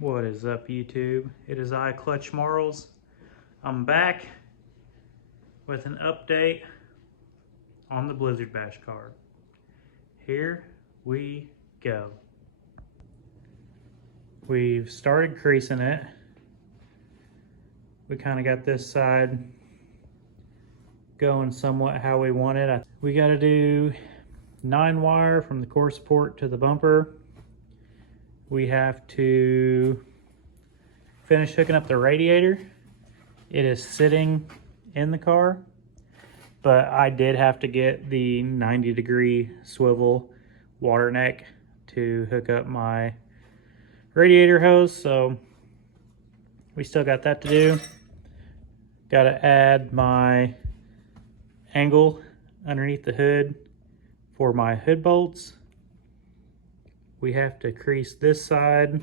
What is up, YouTube? It is I, Clutch Marles. I'm back with an update on the Blizzard Bash card. Here we go. We've started creasing it. We kind of got this side going somewhat how we want it. We got to do 9 wire from the core support to the bumper. We have to finish hooking up the radiator. It is sitting in the car, but I did have to get the 90-degree swivel water neck to hook up my radiator hose, so we still got that to do. Got to add my angle underneath the hood for my hood bolts. We have to crease this side,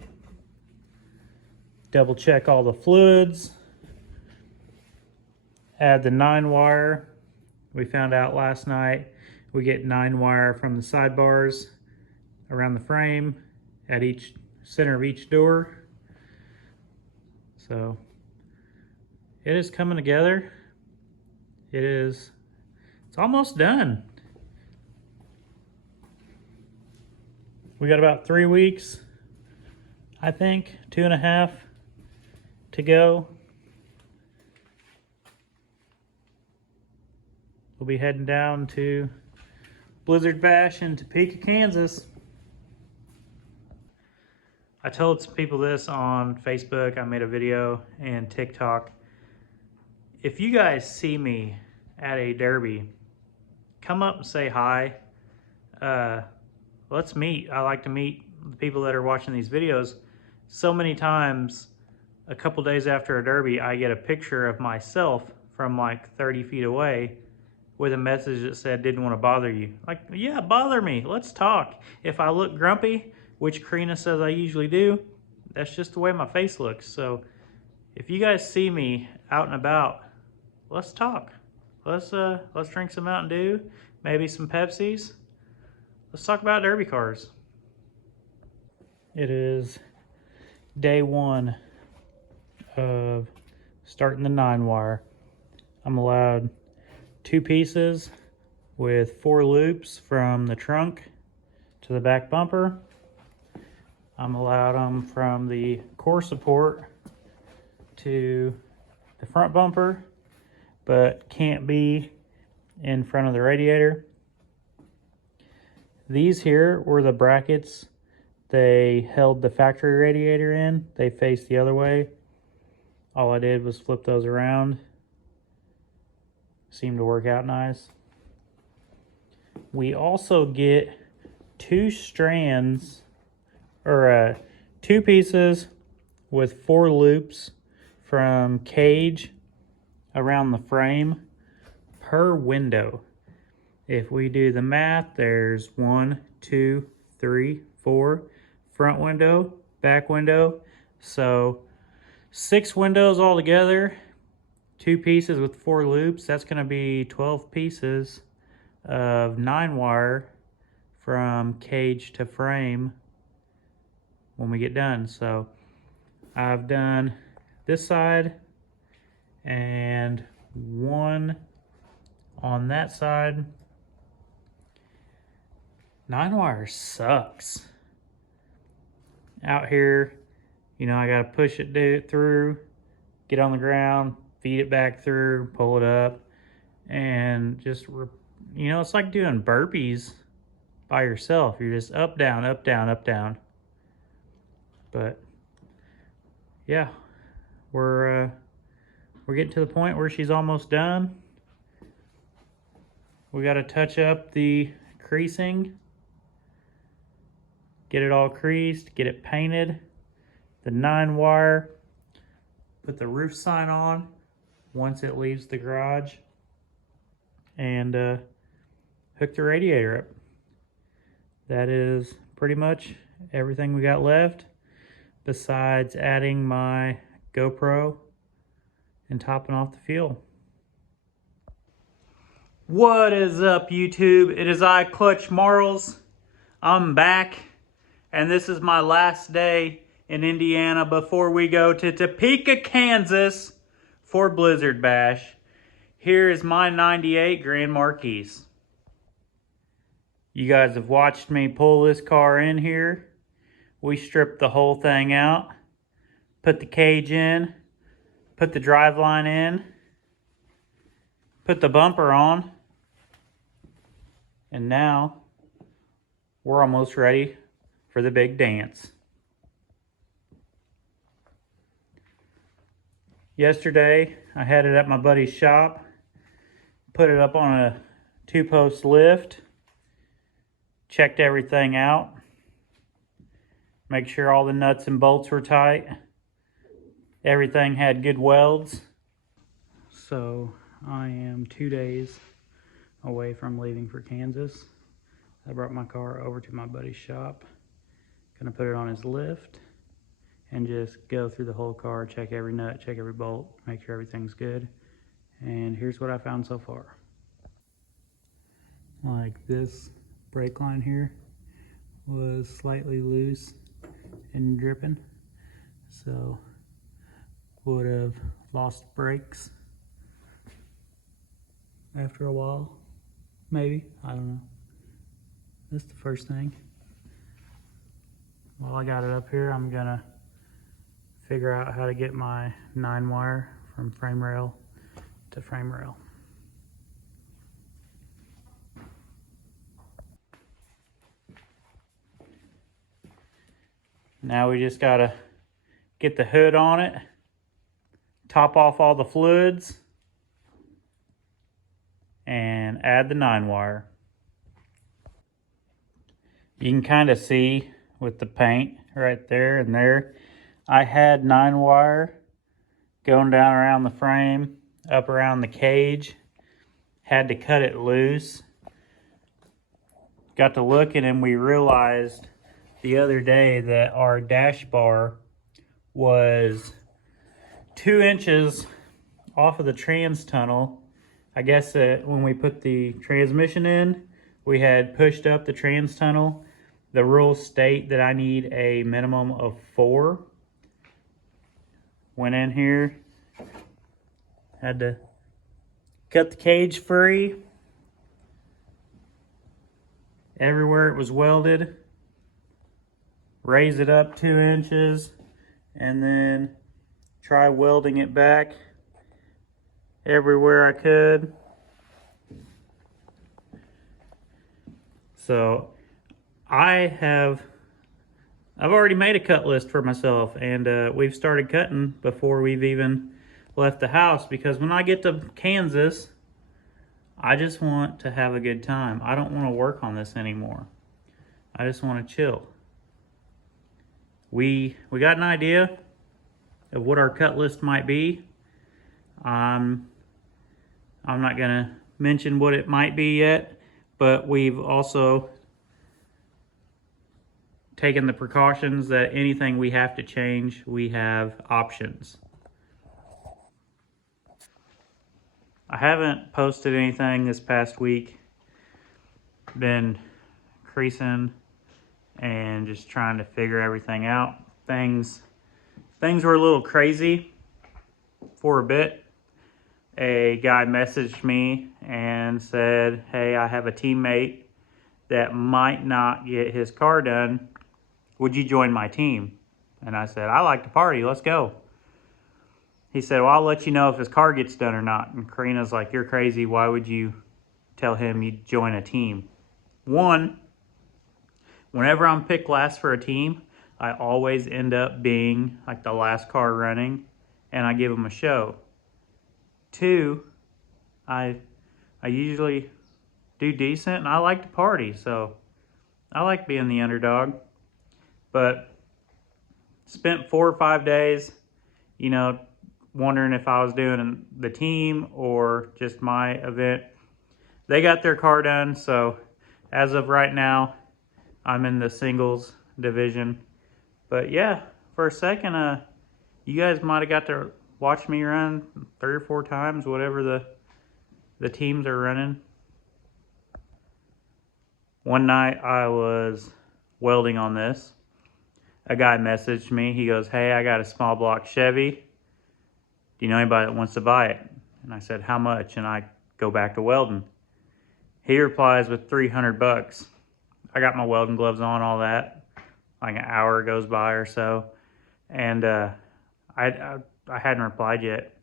double check all the fluids, add the 9 wire. We found out last night we get 9 wire from the sidebars around the frame at each center of each door. So it is coming together. It's almost done. We got about 3 weeks, I think, 2.5 to go. We'll be heading down to Blizzard Bash in Topeka, Kansas. I told some people this on Facebook. I made a video and TikTok. If you guys see me at a derby, come up and say hi. Let's meet. I like to meet the people that are watching these videos. So many times, a couple days after a derby, I get a picture of myself from like 30 feet away with a message that said, didn't want to bother you. Like, yeah, bother me. Let's talk. If I look grumpy, which Karina says I usually do, that's just the way my face looks. So if you guys see me out and about, let's talk. Let's drink some Mountain Dew, maybe some Pepsis. Let's talk about derby cars. It is day 1 of starting the 9 wire. I'm allowed 2 pieces with 4 loops from the trunk to the back bumper. I'm allowed them from the core support to the front bumper, but can't be in front of the radiator. These here were the brackets they held the factory radiator in. They faced the other way. All I did was flip those around. Seemed to work out nice. We also get 2 strands, or 2 pieces with 4 loops from cage around the frame per window. If we do the math, there's 1, 2, 3, 4 front window, back window. So 6 windows altogether, 2 pieces with 4 loops. That's going to be 12 pieces of 9 wire from cage to frame when we get done. So I've done this side and 1 on that side. 9 wire sucks. Out here, you know, I got to push it through, get on the ground, feed it back through, pull it up, and just, you know, it's like doing burpees by yourself. You're just up, down, up, down, up, down. But yeah, we're getting to the point where she's almost done. We got to touch up the creasing, get it all creased, get it painted, the 9 wire, put the roof sign on once it leaves the garage, and hook the radiator up. That is pretty much everything we got left, besides adding my GoPro and topping off the fuel. What is up, YouTube? It is I, Clutch Marles. I'm back, and this is my last day in Indiana before we go to Topeka, Kansas for Blizzard Bash. Here is my 98 Grand Marquis. You guys have watched me pull this car in here. We stripped the whole thing out, put the cage in, put the driveline in, put the bumper on, and now we're almost ready for the big dance. Yesterday, I had it at my buddy's shop, put it up on a 2-post lift, checked everything out, make sure all the nuts and bolts were tight, everything had good welds. So I am 2 days away from leaving for Kansas. I brought my car over to my buddy's shop, gonna put it on his lift and just go through the whole car, check every nut, check every bolt, make sure everything's good. And here's what I found so far. Like this brake line here was slightly loose and dripping, so would have lost brakes after a while, maybe, I don't know. That's the first thing. While I got it up here, I'm gonna figure out how to get my 9-wire from frame rail to frame rail. Now we just gotta get the hood on it, top off all the fluids, and add the 9-wire. You can kind of see with the paint right there and there. I had 9-wire going down around the frame, up around the cage. Had to cut it loose. Got to looking and we realized the other day that our dash bar was 2 inches off of the trans tunnel. I guess that when we put the transmission in, we had pushed up the trans tunnel. The rules state that I need a minimum of 4. Went in here, had to cut the cage free. Everywhere it was welded, raise it up 2 inches, and then try welding it back everywhere I could. So I've already made a cut list for myself, and we've started cutting before we've even left the house, because when I get to Kansas, I just want to have a good time. I don't want to work on this anymore. I just want to chill. We got an idea of what our cut list might be. I'm not gonna mention what it might be yet, but we've also taken the precautions that anything we have to change, we have options. I haven't posted anything this past week. Been creasing and just trying to figure everything out. Things were a little crazy for a bit. A guy messaged me and said, hey, I have a teammate that might not get his car done. Would you join my team? And I said, I like to party, let's go. He said, well, I'll let you know if his car gets done or not. And Karina's like, you're crazy, why would you tell him you'd join a team? One, whenever I'm picked last for a team, I always end up being like the last car running, and I give them a show. 2, I usually do decent, and I like to party, so I like being the underdog. But spent 4 or 5 days, wondering if I was doing the team or just my event. They got their car done, so as of right now, I'm in the singles division. But yeah, for a second, you guys might have got to watch me run 3 or 4 times, whatever the teams are running. One night I was welding on this. a guy messaged me. He goes, "Hey, I got a small block Chevy. Do you know anybody that wants to buy it?" And I said, "How much?" And I go back to welding. He replies with $300. I got my welding gloves on, all that. Like an hour goes by or so. And I hadn't replied yet.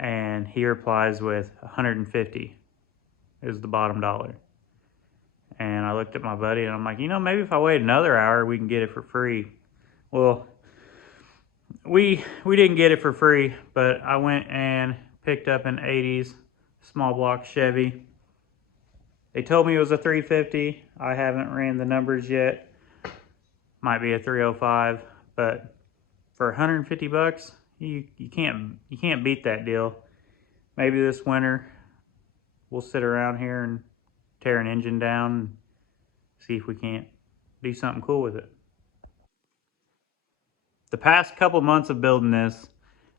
And he replies with 150 is the bottom dollar. And I looked at my buddy and I'm like, maybe if I wait another hour, we can get it for free. Well, we didn't get it for free, but I went and picked up an 80s small block Chevy. They told me it was a 350. I haven't ran the numbers yet. Might be a 305, but for 150 bucks, you can't beat that deal. Maybe this winter we'll sit around here and tear an engine down and see if we can't do something cool with it. The past couple months of building this,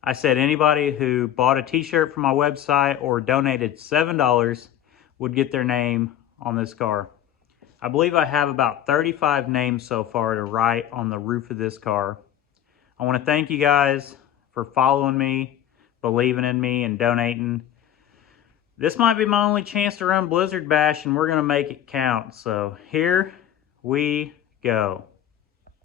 I said anybody who bought a t-shirt from my website or donated $7 would get their name on this car. I believe I have about 35 names so far to write on the roof of this car. I want to thank you guys for following me, believing in me, and donating. This might be my only chance to run Blizzard Bash, and we're going to make it count. So here we go.